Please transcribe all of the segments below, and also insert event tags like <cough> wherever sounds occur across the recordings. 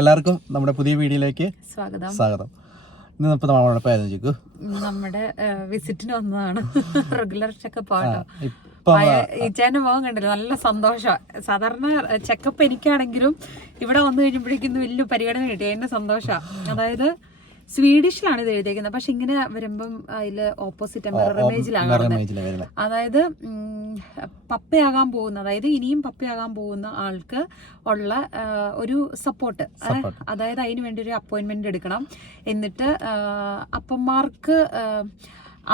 എല്ലാവർക്കും നമ്മുടെ പുതിയ വീഡിയോയിലേക്ക് സ്വാഗതം. സ്വാഗതം. ഇന്ന് നമ്മളോടൊപ്പം ആയിരുന്നു നമ്മുടെ വിസിറ്റിന് വന്നതാണ്. റെഗുലർ ചെക്കപ്പ് ഇപ്പം ഈച്ചാന്റെ മുഖം കണ്ടില്ല? നല്ല സന്തോഷം സാധാരണ ചെക്കപ്പ് എനിക്കാണെങ്കിലും ഇവിടെ വന്നു കഴിഞ്ഞപ്പോഴേക്കും വലിയ പരിഗണന കിട്ടി. എന്റെ സന്തോഷമാണ് അതായത് സ്വീഡിഷിലാണ് ഇത് എഴുതിയേക്കുന്നത്. പക്ഷെ ഇങ്ങനെ വരുമ്പം അതിൽ ഓപ്പോസിറ്റ് മിറർ ഇമേജിലാണ് അതായത് പപ്പയാകാൻ പോകുന്ന അതായത് ഇനിയും പപ്പയാകാൻ പോകുന്ന ആൾക്ക് ഉള്ള ഒരു സപ്പോർട്ട് അതായത് അതിന് വേണ്ടി ഒരു അപ്പോയിന്റ്മെന്റ് എടുക്കണം. എന്നിട്ട് അപ്പന്മാർക്ക്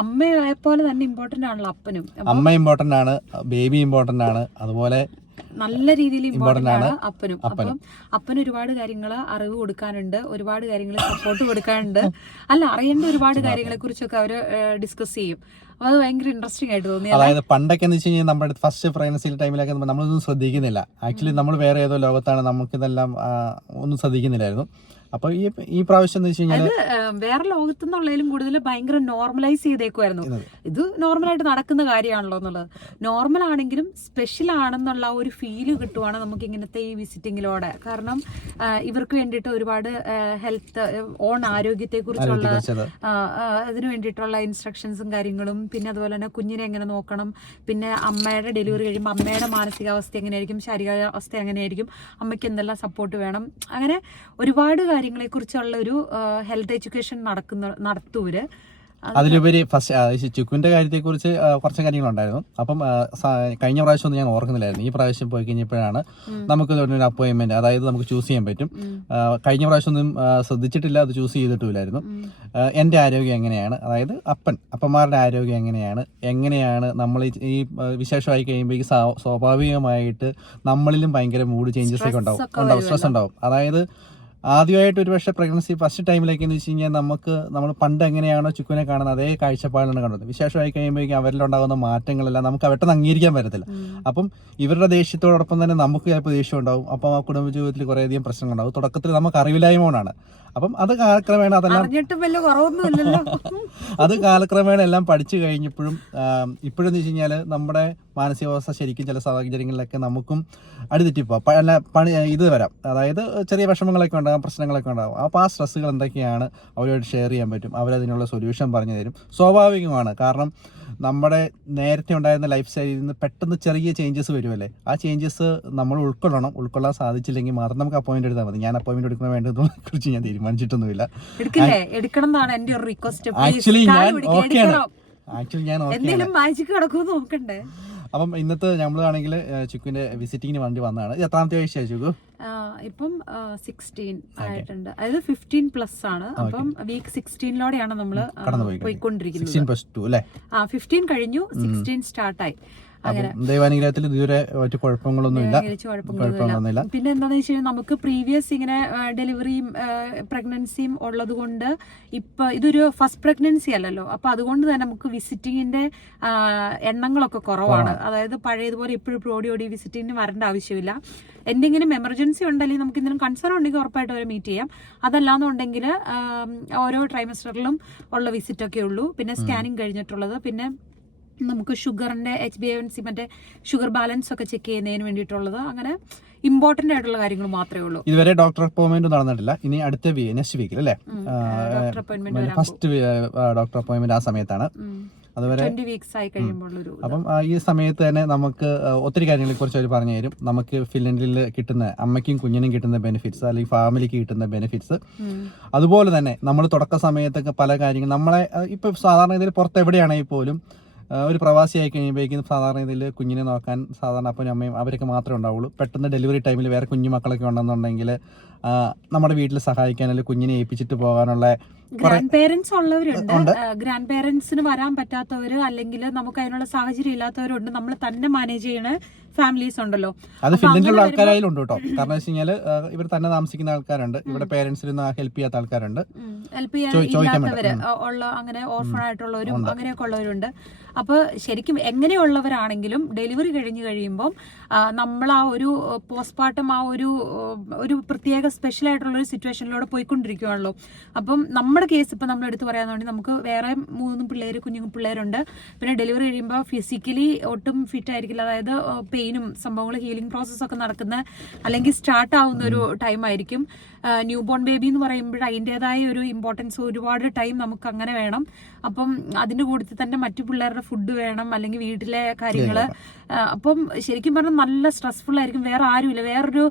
അമ്മയായ അമ്മയെ പോലെ തന്നെ ഇമ്പോർട്ടന്റ് ആണല്ലോ അപ്പനും. അമ്മ ഇമ്പോർട്ടന്റ് ആണ് ബേബി ഇമ്പോർട്ടന്റ് ആണ് അതുപോലെ നല്ല രീതിയിൽ ഇമ്പോർട്ടന്റ് ആണ് അപ്പനും. അപ്പം അപ്പന്. ഒരുപാട് കാര്യങ്ങൾ അറിവ് കൊടുക്കാനുണ്ട് ഒരുപാട് കാര്യങ്ങൾ സപ്പോർട്ട് കൊടുക്കാനുണ്ട്. അല്ല അറിയേണ്ട ഒരുപാട് കാര്യങ്ങളെ കുറിച്ചൊക്കെ അവർ ഡിസ്കസ് ചെയ്യും. അത് ഭയങ്കര ഇൻട്രസ്റ്റിംഗ് ആയിട്ട് തോന്നി അതായത് പണ്ടൊക്കെ എന്ന് വെച്ച് കഴിഞ്ഞാൽ നമ്മുടെ ഫസ്റ്റ് പ്രഗ്നൻസി ടൈമിലൊക്കെ നമ്മളൊന്നും ശ്രദ്ധിക്കുന്നില്ല. ആക്ച്വലി നമ്മൾ വേറെ ഏതോ ലോകത്താണ് നമുക്കിതെല്ലാം ഒന്നും ശ്രദ്ധിക്കുന്നില്ലായിരുന്നു. അപ്പോൾ ഈ ഈ പ്രാവശ്യം എന്ന് വെച്ച് കഴിഞ്ഞാൽ വേറെ ലോകത്തു നിന്നുള്ളതിലും കൂടുതൽ ഭയങ്കര നോർമലൈസ് ചെയ്തേക്കുമായിരുന്നു ഇത്. നോർമൽ ആയിട്ട് നടക്കുന്ന കാര്യമാണല്ലോ എന്നുള്ളത്. നോർമൽ ആണെങ്കിലും സ്പെഷ്യൽ ആണെന്നുള്ള ഒരു ഫീൽ കിട്ടുവാണ് നമുക്ക് ഇങ്ങനത്തെ ഈ വിസിറ്റിങ്ങിലൂടെ കാരണം ഇവർക്ക് വേണ്ടിയിട്ട് ഒരുപാട് ഹെൽത്ത് ഓൺ ആരോഗ്യത്തെ കുറിച്ചുള്ള കുറിച്ചത് അതിന് വേണ്ടിയിട്ടുള്ള ഇൻസ്ട്രക്ഷൻസും കാര്യങ്ങളും പിന്നെ അതുപോലെ തന്നെ കുഞ്ഞിനെ എങ്ങനെ നോക്കണം പിന്നെ അമ്മയുടെ ഡെലിവറി കഴിയുമ്പോൾ അമ്മയുടെ മാനസികാവസ്ഥ എങ്ങനെയായിരിക്കും ശാരീരികാവസ്ഥ എങ്ങനെയായിരിക്കും അമ്മയ്ക്ക് എന്തെല്ലാം സപ്പോർട്ട് വേണം. അങ്ങനെ ഒരുപാട് കാര്യങ്ങളെക്കുറിച്ചുള്ള ഒരു ഹെൽത്ത് എഡ്യൂക്കേഷൻ നടക്കുന്ന നടത്തൂര്. അതിലുപരി ഫസ്റ്റ് ചുക്കുവിന്റെ കാര്യത്തെക്കുറിച്ച് കുറിച്ച് കുറച്ച് കാര്യങ്ങളുണ്ടായിരുന്നു. അപ്പം കഴിഞ്ഞ പ്രാവശ്യം ഒന്നും ഞാൻ ഓർക്കുന്നില്ലായിരുന്നു. ഈ പ്രാവശ്യം പോയി കഴിഞ്ഞപ്പോഴാണ് നമുക്ക് ഒരു അപ്പോയിന്റ്മെന്റ് അതായത് നമുക്ക് ചൂസ് ചെയ്യാൻ പറ്റും. കഴിഞ്ഞ പ്രാവശ്യം ഒന്നും ശ്രദ്ധിച്ചിട്ടില്ല അത് ചൂസ് ചെയ്തിട്ടില്ലായിരുന്നു. എന്റെ ആരോഗ്യം എങ്ങനെയാണ്? അതായത് അപ്പൻ അപ്പന്മാരുടെ ആരോഗ്യം എങ്ങനെയാണ്? എങ്ങനെയാണ് നമ്മൾ ഈ- വിശേഷമായി കഴിയുമ്പോഴേക്ക് സ്വാഭാവികമായിട്ട് നമ്മളിലും ഭയങ്കര മൂഡ് ചേഞ്ചസ് ഒക്കെ ഉണ്ടാവും. ഉണ്ടാവും സ്ട്രെസ് ഉണ്ടാവും. അതായത് ആദ്യമായിട്ട് ഒരു പക്ഷേ പ്രഗ്നൻസി ഫസ്റ്റ് ടൈമിലേക്ക് എന്ന് വെച്ച് കഴിഞ്ഞാൽ നമുക്ക് നമ്മൾ പണ്ട് എങ്ങനെയാണോ ചുക്കുവിനെ കാണുന്നത് അതേ കാഴ്ചപ്പാടാണ് കണ്ടത്. വിശേഷമായി കഴിയുമ്പോഴേക്കും അവരിലുണ്ടാകുന്ന മാറ്റങ്ങളെല്ലാം നമുക്ക് പെട്ടെന്ന് അംഗീകരിക്കാൻ പറ്റത്തില്ല. അപ്പം ഇവരുടെ ദേഷ്യത്തോടൊപ്പം തന്നെ നമുക്ക് ചിലപ്പോൾ ദേഷ്യം ഉണ്ടാവും. അപ്പം ആ കുടുംബ ജീവിതത്തിൽ കുറേയധികം പ്രശ്നങ്ങൾ ഉണ്ടാവും തുടക്കത്തിൽ നമുക്ക് അറിവില്ലായ്മ കൊണ്ടാണ്. അപ്പം അത് കാലക്രമേണ അതെല്ലാം <laughs> അത് കാലക്രമേണ എല്ലാം പഠിച്ചു കഴിഞ്ഞപ്പോഴും ഇപ്പോഴെന്ന് വെച്ച് കഴിഞ്ഞാൽ നമ്മുടെ മാനസികാവസ്ഥ ശരിക്കും ചില സാഹചര്യങ്ങളിലൊക്കെ നമുക്കും അടിതെറ്റിപ്പോ പണി ഇത് വരാം. അതായത് ചെറിയ വിഷമങ്ങളൊക്കെ ഉണ്ടാകും പ്രശ്നങ്ങളൊക്കെ ഉണ്ടാകും. അപ്പോൾ ആ സ്ട്രെസ്സുകൾ എന്തൊക്കെയാണ് അവരോട് ഷെയർ ചെയ്യാൻ പറ്റും? അവരതിനുള്ള സൊല്യൂഷൻ പറഞ്ഞു തരും. സ്വാഭാവികമാണ്. കാരണം നമ്മുടെ നേരത്തെ ഉണ്ടായിരുന്ന ലൈഫ് സ്റ്റൈലിൽ നിന്ന് പെട്ടെന്ന് ചെറിയ ചേഞ്ചസ് വരുമല്ലേ ആ ചേഞ്ചസ് നമ്മൾ ഉൾക്കൊള്ളണം. ഉൾക്കൊള്ളാൻ സാധിച്ചില്ലെങ്കിൽ മാത്രം നമുക്ക് അപ്പോയിന്റ് എടുത്താൽ മതി. ഞാൻ അപ്പോയിന്റ് എടുക്കുന്ന വേണ്ടതിനെ കുറിച്ച് ഞാൻ തീരുമാനിച്ചിട്ടൊന്നുമില്ല. ആക്ച്വലി ഞാൻ ഓക്കെയാണ് ആക്ച്വലി ഞാൻ ഓക്കെ മാജിക്ക് നോക്കണ്ടേ? അപ്പം ഇന്നത്തെ നമ്മളാണെങ്കിൽ ചുക്കുവിന്റെ വിസിറ്റിങ്ങിന് വേണ്ടി വന്നതാണ്. എത്രാമത്തെ ആഴ്ച ചുക്കു? ഇപ്പം സിക്സ്റ്റീൻ ആയിട്ടുണ്ട്. അതായത് ഫിഫ്റ്റീൻ പ്ലസ് ആണ്. അപ്പം വീക്ക് സിക്സ്റ്റീനിലൂടെയാണ് നമ്മൾ പോയിക്കൊണ്ടിരിക്കുന്നത്. ആ ഫിഫ്റ്റീൻ കഴിഞ്ഞു സിക്സ്റ്റീൻ സ്റ്റാർട്ടായി ദൈവാനുഗ്രഹത്തിൽ ഇതുവരെ മറ്റു കുഴപ്പങ്ങളൊന്നുമില്ല കുഴപ്പങ്ങളൊന്നുമില്ല പിന്നെ എന്താണെന്ന് വെച്ച് കഴിഞ്ഞാൽ നമുക്ക് പ്രീവിയസ് ഇങ്ങനെ ഡെലിവറിയും പ്രഗ്നൻസിയും ഉള്ളത് കൊണ്ട് ഇപ്പൊ ഇതൊരു ഫസ്റ്റ് പ്രഗ്നൻസി അല്ലല്ലോ. അപ്പൊ അതുകൊണ്ട് തന്നെ നമുക്ക് വിസിറ്റിങ്ങിന്റെ എണ്ണങ്ങളൊക്കെ കുറവാണ്. അതായത് പഴയതുപോലെ എപ്പോഴും ഓടി ഓടി വിസിറ്റിങ്ങിന് വരേണ്ട ആവശ്യമില്ല. എന്തെങ്കിലും എമർജൻസി ഉണ്ടെങ്കിൽ നമുക്ക് എന്തെങ്കിലും കൺസേൺ ഉണ്ടെങ്കിൽ ഉറപ്പായിട്ട് അവരെ മീറ്റ് ചെയ്യാം. അതല്ലാന്നുണ്ടെങ്കിൽ ഓരോ ട്രൈമസ്റ്ററിലും ഉള്ള വിസിറ്റ് ഒക്കെ ഉള്ളൂ. പിന്നെ സ്കാനിങ് കഴിഞ്ഞിട്ടുള്ളത്. പിന്നെ നമുക്ക് ഷുഗറിന്റെ എച്ച് ബി എൻ സി മറ്റേ ഷുഗർ ബാലൻസ് ഒക്കെ ചെക്ക് ചെയ്യുന്നതിന് വേണ്ടിയിട്ടുള്ളത്. അങ്ങനെ ഇമ്പോർട്ടന്റ് ആയിട്ടുള്ള കാര്യങ്ങൾ മാത്രമേ ഉള്ളൂ. ഇതുവരെ ഡോക്ടർ അപ്പോയിന്റ്മെന്റ് നടന്നിട്ടില്ല. ഇനി അടുത്ത നെക്സ്റ്റ് വീക്കിൽ അല്ലേ? Doctor appointment first doctor appointment ആ സമയത്താണ്. അതുവരെ അപ്പം ഈ സമയത്ത് തന്നെ നമുക്ക് ഒത്തിരി കാര്യങ്ങളെ കുറിച്ച് അവർ പറഞ്ഞു തരും. നമുക്ക് ഫിൻലൻഡിൽ കിട്ടുന്ന അമ്മയ്ക്കും കുഞ്ഞിനും കിട്ടുന്ന ബെനിഫിറ്റ്സ് അല്ലെങ്കിൽ ഫാമിലിക്ക് കിട്ടുന്ന ബെനിഫിറ്റ്സ് അതുപോലെ തന്നെ നമ്മൾ തുടക്ക സമയത്തൊക്കെ പല കാര്യങ്ങൾ നമ്മളെ ഇപ്പൊ സാധാരണ ഇതിൽ പുറത്ത് എവിടെയാണെങ്കിൽ പോലും ഒരു പ്രവാസി ആയി കഴിയുമ്പോഴേക്കും സാധാരണ ഇതിൽ കുഞ്ഞിനെ നോക്കാൻ സാധാരണ അപ്പനും അമ്മയും അവരൊക്കെ മാത്രമേ ഉണ്ടാവുള്ളൂ. പെട്ടെന്ന് ഡെലിവറി ടൈമിൽ വേറെ കുഞ്ഞു മക്കളൊക്കെ ഉണ്ടെന്നുണ്ടെങ്കിൽ നമ്മുടെ വീട്ടിൽ സഹായിക്കാൻ അല്ലെങ്കിൽ കുഞ്ഞിനെ ഏൽപ്പിച്ചിട്ട് പോകാനുള്ള ഗ്രാൻഡ് പേരൻസ് ഉള്ളവരുണ്ട്. ഗ്രാൻഡ് പേരൻസിന് വരാൻ പറ്റാത്തവര് അല്ലെങ്കിൽ നമുക്ക് അതിനുള്ള സാഹചര്യം ഇല്ലാത്തവരുണ്ട്. നമ്മൾ തന്നെ മാനേജ് ചെയ്യണ ഫാമിലീസ് ഉണ്ടല്ലോ. അത് ഫിൻലൻഡിലുള്ള ആൾക്കാരായാലും ഉണ്ട് കേട്ടോ. കാരണം വെച്ച് കഴിഞ്ഞാൽ ഇവർ തന്നെ താമസിക്കുന്ന ആൾക്കാരുണ്ട്. ഇവിടെ നിന്ന് ഹെൽപ്പ് ചെയ്യാത്ത ആൾക്കാരുണ്ട്. ഹെൽപ്പ് ചെയ്യാൻ ചോ- ചോദിക്കാൻ ഇല്ലാത്തവര് വേണ്ട. അ- ഉള്ള അങ്ങനെ ഓർഫൺ ആയിട്ടുള്ളവരും അങ്ങനെയൊക്കെ ഉള്ളവരുണ്ട്. അപ്പൊ ശരിക്കും എങ്ങനെയുള്ളവരാണെങ്കിലും ഡെലിവറി കഴിഞ്ഞു കഴിയുമ്പോൾ നമ്മൾ ആ ഒരു പോസ്റ്റ്മോർട്ടം ആ ഒരു ഒരു പ്രത്യേക സ്പെഷ്യൽ ആയിട്ടുള്ള ഒരു സിറ്റുവേഷനിലൂടെ പോയിക്കൊണ്ടിരിക്കുകയാണല്ലോ അപ്പം നമ്മുടെ കേസ് ഇപ്പം നമ്മൾ എടുത്ത് പറയാന്നുണ്ടെങ്കിൽ നമുക്ക് വേറെ മൂന്ന് പിള്ളേർ കുഞ്ഞു പിള്ളേരുണ്ട്. പിന്നെ ഡെലിവറി കഴിയുമ്പോൾ ഫിസിക്കലി ഒട്ടും ഫിറ്റ് ആയിരിക്കില്ല. അതായത് പെയിൻ പെയിനും സംഭവങ്ങൾ ഹീലിംഗ് പ്രോസസ്സ് ഒക്കെ നടക്കുന്ന അല്ലെങ്കിൽ സ്റ്റാർട്ട് ആവുന്ന ഒരു ടൈം ആയിരിക്കും. ന്യൂ ബോൺ ബേബി എന്ന് പറയുമ്പോൾ അതിന്റെതായ ഒരു ഇമ്പോർട്ടൻസ് ഒരുപാട് ടൈം നമുക്ക് അങ്ങനെ വേണം. അപ്പം അതിന്റെ കൂട്ടത്തിൽ തന്നെ മറ്റു പിള്ളേരുടെ ഫുഡ് വേണം അല്ലെങ്കിൽ വീട്ടിലെ കാര്യങ്ങൾ. അപ്പം ശരിക്കും പറഞ്ഞാൽ നല്ല സ്ട്രെസ്ഫുൾ ആയിരിക്കും. വേറെ ആരുമില്ല. വേറൊരു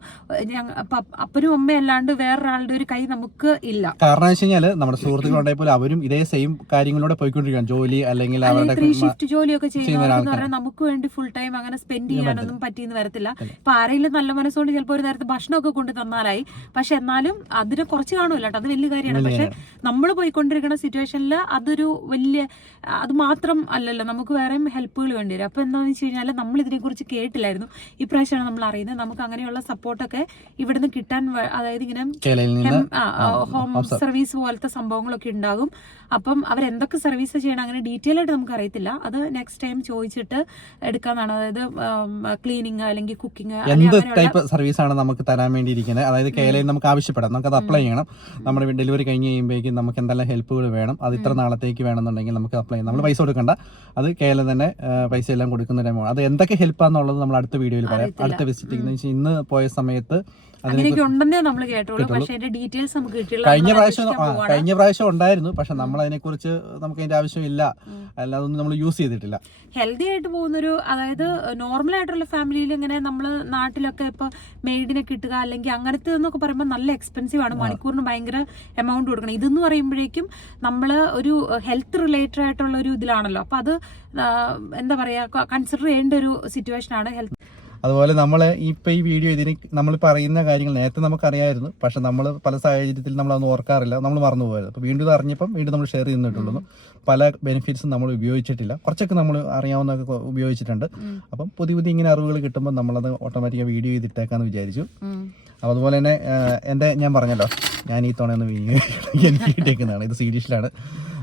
അപ്പനും അമ്മയും അല്ലാണ്ട് വേറൊരാളുടെ ഒരു കൈ നമുക്ക് ഇല്ല. കാരണം വെച്ച് നമ്മുടെ സുഹൃത്തുക്കളുണ്ടായ പോലെ അവരും ഇതേ സെയിം കാര്യങ്ങളിലൂടെ പോയിക്കൊണ്ടിരിക്കുകയാണ്. ജോലി അല്ലെങ്കിൽ അവരുടെ ഷിഫ്റ്റ് ജോലിയൊക്കെ ചെയ്യുന്ന നമുക്ക് വേണ്ടി ഫുൾ ടൈം അങ്ങനെ സ്പെൻഡ് ചെയ്യാനൊന്നും പറ്റിയെന്ന് വരത്തില്ല. ഇപ്പൊ ആരെങ്കിലും നല്ല മനസ്സുകൊണ്ട് ചിലപ്പോൾ ഒരു നേരത്തെ ഭക്ഷണമൊക്കെ കൊണ്ട് തന്നാലായി. പക്ഷെ എന്നാലും അതിനെ കുറച്ച് കാണുമല്ലോ കേട്ടോ. അത് വലിയ കാര്യമാണ്. പക്ഷെ നമ്മൾ പോയിക്കൊണ്ടിരിക്കുന്ന സിറ്റുവേഷനിൽ അതൊരു വലിയ അത് മാത്രം അല്ലല്ലോ. നമുക്ക് വേറെയും ഹെൽപ്പുകൾ വേണ്ടി വരും. അപ്പൊ എന്താണെന്ന് വെച്ച് കഴിഞ്ഞാൽ നമ്മൾ ഇതിനെക്കുറിച്ച് കേട്ടില്ലായിരുന്നു. ഇപ്രാവശ്യമാണ് നമ്മൾ അറിയുന്നത്. നമുക്ക് അങ്ങനെയുള്ള സപ്പോർട്ടൊക്കെ ഇവിടുന്ന് കിട്ടാൻ അതായത് ഇങ്ങനെ ഹോം സർവീസ് പോലത്തെ സംഭവങ്ങളൊക്കെ ഉണ്ടാകും. അപ്പം അവരെന്തൊക്കെ സർവീസ് ചെയ്യണം? അങ്ങനെ ഡീറ്റെയിൽ ആയിട്ട് നമുക്ക് അറിയത്തില്ല. അത് നെക്സ്റ്റ് ടൈം ചോദിച്ചിട്ട് എടുക്കാന്നാണ്. അതായത് ക്ലീനിങ് അല്ലെങ്കിൽ കുക്കിംഗ് എന്ത് ടൈപ്പ് സർവീസ് ആണ് നമുക്ക് തരാൻ വേണ്ടി ഇരിക്കുന്നത് അതായത് കേരളയിൽ നമുക്ക് ആവശ്യപ്പെടാം. നമുക്ക് അത് അപ്ലൈ ചെയ്യണം. നമ്മുടെ ഡെലിവറി കഴിഞ്ഞ് കഴിയുമ്പോഴേക്കും നമുക്ക് എന്തെല്ലാം ഹെൽപ്പുകൾ വേണം അത് ഇത്ര നാളത്തേക്ക് വേണമെന്നുണ്ടെങ്കിൽ നമുക്ക് അപ്ലൈ ചെയ്യാം. നമ്മൾ പൈസ കൊടുക്കണ്ട. അത് കേരളം തന്നെ പൈസ എല്ലാം കൊടുക്കുന്ന ടൈമാണ് അത് എന്തൊക്കെ ഹെൽപ്പാന്നുള്ളത് നമ്മൾ അടുത്ത വീഡിയോയിൽ പറയാം. അടുത്ത വിസിറ്റിംഗ് ഇന്ന് പോയ സമയത്ത് അങ്ങനെയൊക്കെ ഉണ്ടെന്നേ നമ്മൾ കേട്ടോളൂ. പക്ഷെ അതിന്റെ ഡീറ്റെയിൽസ് നമുക്ക് കിട്ടിയില്ല കഴിഞ്ഞ പ്രാവശ്യം കഴിഞ്ഞ പ്രാവശ്യം ഉണ്ടായിരുന്നു. പക്ഷെ നമ്മൾ അതിനെക്കുറിച്ച് നമുക്ക് അതിന്റെ ആവശ്യമില്ല. അല്ലാതൊന്നും നമ്മൾ യൂസ് ചെയ്തിട്ടില്ല. ഹെൽത്തി ആയിട്ട് പോകുന്നൊരു അതായത് നോർമൽ ആയിട്ടുള്ള ഫാമിലിയിൽ ഇങ്ങനെ നമ്മൾ നാട്ടിലൊക്കെ ഇപ്പൊ മെയ്ഡിനെ കിട്ടുക അല്ലെങ്കിൽ അങ്ങനത്തെ എന്നൊക്കെ പറയുമ്പോൾ നല്ല എക്സ്പെൻസീവ് ആണ്. മണിക്കൂറിന് ഭയങ്കര എമൗണ്ട് കൊടുക്കണം. ഇതെന്ന് പറയുമ്പോഴേക്കും നമ്മൾ ഒരു ഹെൽത്ത് റിലേറ്റഡ് ആയിട്ടുള്ള ഒരു ഇതിലാണല്ലോ. അപ്പൊ അത് എന്താ പറയാ കൺസിഡർ ചെയ്യേണ്ട ഒരു സിറ്റുവേഷൻ ആണ് ഹെൽത്ത് അതുപോലെ നമ്മൾ ഇപ്പം ഈ വീഡിയോ ഇതിന് നമ്മൾ പറയുന്ന കാര്യങ്ങൾ നേരത്തെ നമുക്കറിയായിരുന്നു. പക്ഷെ നമ്മൾ പല സാഹചര്യത്തിൽ നമ്മൾ അതൊന്നും ഓർക്കാറില്ല. നമ്മൾ മറന്നു പോയത്. അപ്പോൾ വീണ്ടും ഇത് അറിഞ്ഞപ്പം വീണ്ടും നമ്മൾ ഷെയർ ചെയ്യുന്നിട്ടുള്ളൂ പല ബെനിഫിറ്റ്സും നമ്മൾ ഉപയോഗിച്ചിട്ടില്ല. കുറച്ചൊക്കെ നമ്മൾ അറിയാവുന്നതൊക്കെ ഉപയോഗിച്ചിട്ടുണ്ട്. അപ്പം പുതിയ പുതിയ ഇങ്ങനെ അറിവുകൾ കിട്ടുമ്പോൾ നമ്മളത് ഓട്ടോമാറ്റിക്കായി വീഡിയോ ചെയ്തിട്ടേക്കാന്ന് വിചാരിച്ചു. അപ്പോൾ അതുപോലെ തന്നെ എന്റെ ഞാൻ പറഞ്ഞല്ലോ ഞാൻ ഈ തുണയൊന്ന് വീഡിയോ എനിക്ക് കിട്ടിയേക്കുന്നതാണ് ഇത് സീരീസിലാണ്.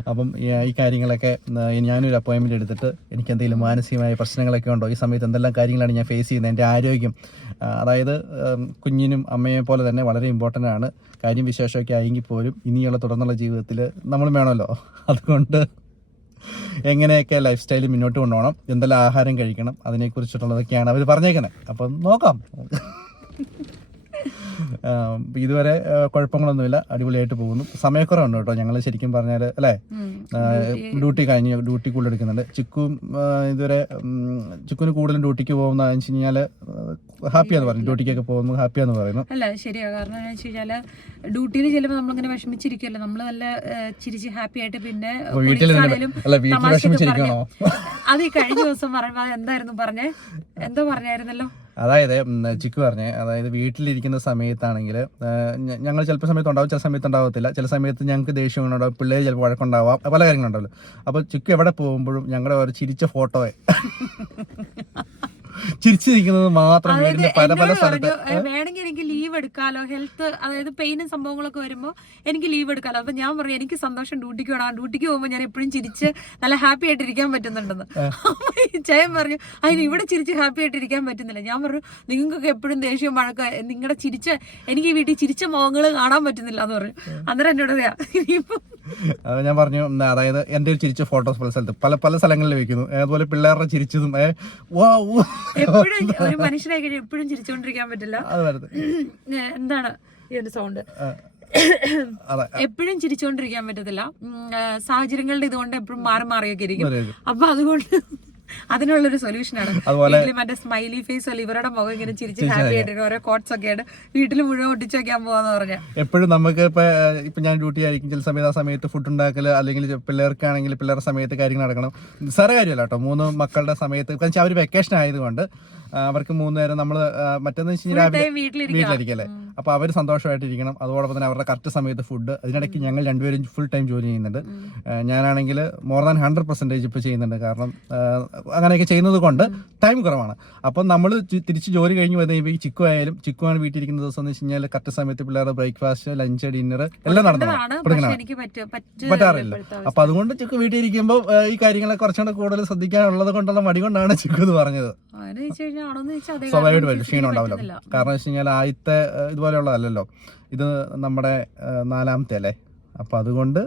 അപ്പം ഈ കാര്യങ്ങളൊക്കെ ഞാനൊരു അപ്പോയിൻമെന്റ് എടുത്തിട്ട് എനിക്ക് എന്തെങ്കിലും മാനസികമായ പ്രശ്നങ്ങളൊക്കെ ഉണ്ടോ? ഈ സമയത്ത് എന്തെല്ലാം കാര്യങ്ങളാണ് ഞാൻ ഫേസ് ചെയ്യുന്നത്? എന്റെ ആരോഗ്യം. അതായത് കുഞ്ഞിനും അമ്മയെ പോലെ തന്നെ വളരെ ഇമ്പോർട്ടന്റ് ആണ്. കാര്യം വിശേഷമൊക്കെ ആയെങ്കിൽ പോലും ഇനിയുള്ള തുടർന്നുള്ള ജീവിതത്തിൽ നമ്മൾ വേണമല്ലോ. അതുകൊണ്ട് എങ്ങനെയൊക്കെ ലൈഫ് സ്റ്റൈൽ മുന്നോട്ട് കൊണ്ടുപോകണം? എന്തെല്ലാം ആഹാരം കഴിക്കണം? അതിനെക്കുറിച്ചിട്ടുള്ളതൊക്കെയാണ് അവർ പറഞ്ഞേക്കുന്നത്. അപ്പം നോക്കാം. ഇതുവരെ കുഴപ്പങ്ങളൊന്നുമില്ല. അടിപൊളിയായിട്ട് പോകുന്നു. സമയക്കുറവുണ്ട് കേട്ടോ ഞങ്ങൾ ശരിക്കും പറഞ്ഞാൽ അല്ലേ? ഡ്യൂട്ടി കഴിഞ്ഞ് ഡ്യൂട്ടി കൂടുതൽ എടുക്കുന്നുണ്ട്. ചിക്കും ഇതുവരെ ചിക്കുന് കൂടുതലും ഡ്യൂട്ടിക്ക് പോകുന്ന വെച്ച് കഴിഞ്ഞാൽ ഹാപ്പിയാന്ന് പറഞ്ഞു ഡ്യൂട്ടിക്കൊക്കെ പോകുമ്പോൾ ഹാപ്പിയാന്ന് പറയുന്നു. അല്ല ശരിയാ. കാരണം എന്ന് വെച്ച് കഴിഞ്ഞാൽ ഡ്യൂട്ടിയിൽ ചെല്ലുമ്പോൾ നമ്മളിങ്ങനെ വിഷമിച്ചിരിക്കുമല്ലോ നമ്മൾ നല്ല ചിരിച്ച് ഹാപ്പി ആയിട്ട് പിന്നെ വീട്ടിലാണെങ്കിലും വീട്ടിൽ അത് ഈ കഴിഞ്ഞ ദിവസം പറയുമ്പോൾ എന്തായിരുന്നു പറഞ്ഞേ? എന്തോ പറഞ്ഞായിരുന്നല്ലോ? അതായത് ചിക്ക് പറഞ്ഞേ അതായത് വീട്ടിലിരിക്കുന്ന സമയത്താണെങ്കിൽ ഞങ്ങൾ ചിലപ്പോൾ സമയത്ത് ഉണ്ടാവും ചില സമയത്ത് ഉണ്ടാവത്തില്ല. ചില സമയത്ത് ഞങ്ങൾക്ക് ദേഷ്യം ഉണ്ടാവും പിള്ളേർ ചിലപ്പോൾ വഴക്കുണ്ടാവാം പല കാര്യങ്ങളുണ്ടാവല്ലോ അപ്പോൾ ചിക്കു എവിടെ പോകുമ്പോഴും ഞങ്ങളുടെ ഒരു ചിരിച്ച ഫോട്ടോയെ <laughs> ചിരിച്ചിരിക്കുന്നത് മാത്രം പല പല സ്ഥലത്ത് വേണമെങ്കിൽ എടുക്കാലോ? ഹെൽത്ത് അതായത് പെയിനും സംഭവങ്ങളൊക്കെ വരുമ്പോൾ എനിക്ക് ലീവ് എടുക്കാലോ? അപ്പൊ ഞാൻ പറഞ്ഞു എനിക്ക് സന്തോഷം ഡ്യൂട്ടിക്ക് വേണം. ഡ്യൂട്ടിക്ക് പോകുമ്പോൾ ഞാൻ എപ്പോഴും ചിരിച്ച് നല്ല ഹാപ്പി ആയിട്ട് ഇരിക്കാൻ പറ്റുന്നുണ്ടെന്ന് ജയൻ പറഞ്ഞു അതിന് ഇവിടെ ചിരിച്ച് ഹാപ്പി ആയിട്ട് ഇരിക്കാൻ പറ്റുന്നില്ല. ഞാൻ പറഞ്ഞു നിങ്ങൾക്കൊക്കെ എപ്പോഴും ദേഷ്യം വഴക്ക നിങ്ങളുടെ ചിരിച്ച എനിക്ക് ഈ വീട്ടിൽ ചിരിച്ച മുഖങ്ങൾ കാണാൻ പറ്റുന്നില്ല എന്ന് പറഞ്ഞു അന്നേരം എന്നോട് പറയാ ഇനിയിപ്പം അത് ഞാൻ പറഞ്ഞു അതായത് എന്റെ ഒരു ചിരിച്ച ഫോട്ടോസ് പല സ്ഥലത്ത് പല പല സ്ഥലങ്ങളിൽ വെക്കുന്നു. അതുപോലെ പിള്ളേരുടെ ചിരിച്ചതും എപ്പോഴും ഒരു മനുഷ്യനായി കഴിഞ്ഞാൽ എപ്പോഴും ചിരിച്ചുകൊണ്ടിരിക്കാൻ പറ്റില്ല. എന്താണ് ഈ ഒരു സൗണ്ട് എപ്പോഴും ചിരിച്ചുകൊണ്ടിരിക്കാൻ പറ്റത്തില്ല. സാഹചര്യങ്ങളുടെ ഇതുകൊണ്ട് എപ്പോഴും മാറി മാറിയൊക്കെ ഇരിക്കും. അപ്പൊ അതുകൊണ്ട് അതിനുള്ളൊരു സൊല്യൂഷൻ ആണ്. അതുപോലെ- മറ്റേ സ്മൈലി ഫേസ് അല്ല ഇവരുടെ മുഖം ഇങ്ങനെ ചിരിച്ച് ഹാപ്പി ആയിട്ട് ഓരോ കോട്ട്സ് ഒക്കെ ആയിട്ട് വീട്ടിൽ മുഴുവൻ ഒട്ടിച്ചു വെക്കാൻ പോവാന്ന് പറഞ്ഞ. എപ്പോഴും നമുക്ക് ഇപ്പൊ ഇപ്പൊ ഞാൻ ഡ്യൂട്ടി ആയിരിക്കും. ചില സമയത്ത് ആ സമയത്ത് ഫുഡ് ഉണ്ടാക്കൽ അല്ലെങ്കിൽ പിള്ളേർക്കാണെങ്കിൽ പിള്ളേരുടെ സമയത്ത് കാര്യങ്ങൾ നടക്കണം. നിസ്സാര കാര്യമല്ല കേട്ടോ. മൂന്ന് മക്കളുടെ സമയത്ത് കാരണം അവർ വെക്കേഷൻ ആയതുകൊണ്ട് അവർക്ക് മൂന്ന് നേരം നമ്മൾ മറ്റേന്ന് വെച്ച് കഴിഞ്ഞാൽ രാവിലെ വീട്ടിലിരിക്കല്ലേ? അപ്പൊ അവർ സന്തോഷമായിട്ടിരിക്കണം അതോടൊപ്പം തന്നെ അവരുടെ കറക്റ്റ് സമയത്ത് ഫുഡ് അതിനിടയ്ക്ക് ഞങ്ങൾ രണ്ടുപേരും ഫുൾ ടൈം ജോലി ചെയ്യുന്നുണ്ട്. ഞാനാണെങ്കിൽ മോർ ദാൻ ഹൺഡ്രഡ് പെർസെന്റേജ് ഇപ്പൊ ചെയ്യുന്നുണ്ട്. കാരണം അങ്ങനെയൊക്കെ ചെയ്യുന്നത് കൊണ്ട് ടൈം കുറവാണ്. അപ്പം നമ്മൾ തിരിച്ച് ജോലി കഴിഞ്ഞ് വന്നു ഈ ചിക്കു ആയാലും ചിക്കു ആണ് വീട്ടിലിരിക്കുന്ന ദിവസം എന്ന് വെച്ച് കഴിഞ്ഞാൽ കറക്റ്റ് സമയത്ത് പിള്ളേരുടെ ബ്രേക്ക്ഫാസ്റ്റ് ലഞ്ച് ഡിന്നർ എല്ലാം പറ്റ പറ്റാറില്ല. പറ്റും അപ്പൊ അതുകൊണ്ട് ചിക്കു വീട്ടിലിരിക്കുമ്പോൾ ഈ കാര്യങ്ങളെ കുറച്ചുകൂടെ കൂടുതൽ ശ്രദ്ധിക്കാനുള്ളത് കൊണ്ടുള്ള മടി കൊണ്ടാണ് ചിക്കു എന്ന് പറഞ്ഞത്. സ്വാഭാവികമായിട്ട് വരും ക്ഷീണം ഉണ്ടാവില്ല. കാരണം വെച്ച് കഴിഞ്ഞാൽ ആദ്യത്തെ ഇതുപോലെയുള്ളതല്ലോ ഇതുപോലെയുള്ളതല്ലല്ലോ. ഇത് നമ്മുടെ നാലാമത്തെ അല്ലേ? അപ്പൊ അതുകൊണ്ട്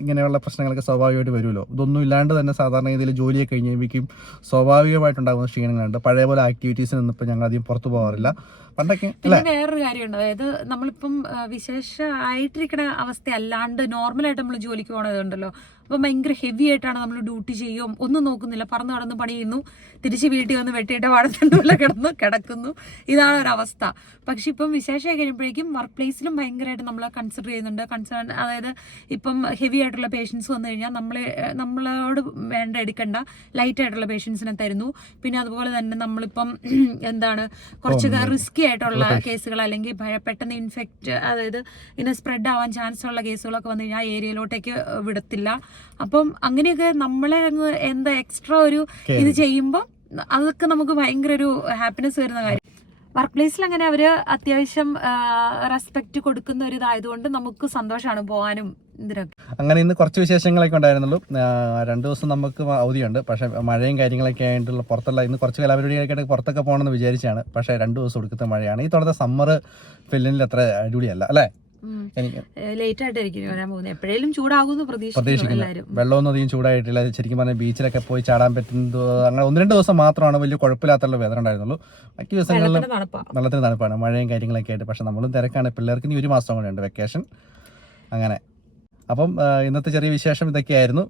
ഇങ്ങനെയുള്ള പ്രശ്നങ്ങളൊക്കെ സ്വാഭാവികമായിട്ട് വരുമല്ലോ. ഇതൊന്നും ഇല്ലാണ്ട് തന്നെ സാധാരണ രീതിയിൽ ജോലിയൊക്കെ കഴിഞ്ഞ് കഴിയുമ്പോഴേക്കും സ്വാഭാവികമായിട്ടുണ്ടാകുന്ന ക്ഷീണങ്ങളുണ്ട്. പഴയ പോലെ ആക്ടിവിറ്റീസ് ഒന്നും ഞങ്ങൾ അധികം പുറത്തു പോകാറില്ല. പണ്ടൊക്കെ പിന്നെ വേറൊരു കാര്യമുണ്ട്. അതായത് നമ്മളിപ്പം വിശേഷ ആയിട്ടിരിക്കുന്ന അവസ്ഥ അല്ലാണ്ട് നോർമലായിട്ട് നമ്മൾ ജോലിക്ക് പോകണതുണ്ടല്ലോ അപ്പം ഭയങ്കര ഹെവി ആയിട്ടാണ് നമ്മൾ ഡ്യൂട്ടി ചെയ്യും. ഒന്നും നോക്കുന്നില്ല. പറന്ന് കടന്ന് പണി ചെയ്യുന്നു. തിരിച്ച് വീട്ടിൽ വന്ന് വെട്ടിയിട്ട് വാടത്തണ്ടുള്ള കിടന്ന് കിടക്കുന്നു. ഇതാണ് ഒരവസ്ഥ. പക്ഷെ ഇപ്പം വിശേഷമായി കഴിയുമ്പോഴേക്കും വർക്ക് പ്ലേസിലും ഭയങ്കരമായിട്ട് നമ്മൾ കൺസിഡർ ചെയ്യുന്നുണ്ട്. കൺസേൺ അതായത് ഇപ്പം ഹെവി ആയിട്ടുള്ള പേഷ്യൻസ് വന്നു കഴിഞ്ഞാൽ നമ്മളെ നമ്മളോട് വേണ്ട എടുക്കേണ്ട. ലൈറ്റ് ആയിട്ടുള്ള പേഷ്യൻസിനെ തരുന്നു. പിന്നെ അതുപോലെ തന്നെ നമ്മളിപ്പം <clears throat> എന്താണ് കുറച്ച് റിസ്കി ആയിട്ടുള്ള കേസുകൾ അല്ലെങ്കിൽ പെട്ടെന്ന് ഇൻഫെക്റ്റ് അതായത് ഇങ്ങനെ സ്പ്രെഡ് ആവാൻ ചാൻസ് ഉള്ള കേസുകളൊക്കെ വന്നു കഴിഞ്ഞാൽ ആ ഏരിയയിലോട്ടേക്ക് വിടത്തില്ല. അപ്പം അങ്ങനെയൊക്കെ നമ്മളെ അങ്ങ് എന്താ എക്സ്ട്രാ ഒരു ഇത് ചെയ്യുമ്പോൾ അതൊക്കെ നമുക്ക് ഭയങ്കര ഒരു ഹാപ്പിനെസ് വരുന്ന കാര്യം. വർക്ക് പ്ലേസിൽ അങ്ങനെ അവർ അത്യാവശ്യം റെസ്പെക്ട് കൊടുക്കുന്ന ഒരു ഇതായതുകൊണ്ട് നമുക്ക് സന്തോഷമാണ് പോകാനും ഇതിനൊക്കെ. അങ്ങനെ ഇന്ന് കുറച്ച് വിശേഷങ്ങളൊക്കെ ഉണ്ടായിരുന്നുള്ളൂ. രണ്ടു ദിവസം നമുക്ക് അവധിയുണ്ട്. പക്ഷേ മഴയും കാര്യങ്ങളൊക്കെ ആയിട്ടുള്ള പുറത്തുള്ള ഇന്ന് കുറച്ച് കലാപരിപാടിയൊക്കെ ആയിട്ട് പുറത്തൊക്കെ പോകണമെന്ന് വിചാരിച്ചാണ്. പക്ഷേ രണ്ട് ദിവസം കൊടുക്കുന്ന മഴയാണ്. ഈ തുടർന്ന് സമ്മർ ഫില്ലിനിൽ അത്ര അടിപൊളിയല്ല അല്ലേ? എനിക്ക് ലേറ്റ് ആയിട്ടായിരിക്കും വരാൻ പോകുന്നത്. എപ്പോഴേലും ചൂടാകുമെന്ന് പ്രതീക്ഷിക്കുന്നു വെള്ളമൊന്നും അധികം ചൂടായിട്ടില്ല. ശരിക്കും പറഞ്ഞാൽ ബീച്ചിലൊക്കെ പോയി ചാടാൻ പറ്റുന്നത് അങ്ങനെ ഒന്ന് രണ്ട് ദിവസം മാത്രമാണ് വലിയ കുഴപ്പമില്ലാത്തുള്ള വെതർ ഉണ്ടായിരുന്നുള്ളൂ. ബാക്കി ദിവസങ്ങളിലും വെള്ളത്തിന് തണുപ്പാണ്. മഴയും കാര്യങ്ങളൊക്കെ ആയിട്ട്. പക്ഷെ നമ്മളും തിരക്കാണ്. പിള്ളേർക്ക് ഇനി ഒരു മാസം കൂടെ ഉണ്ട് വെക്കേഷൻ അങ്ങനെ. അപ്പം ഇന്നത്തെ ചെറിയ വിശേഷം ഇതൊക്കെയായിരുന്നു.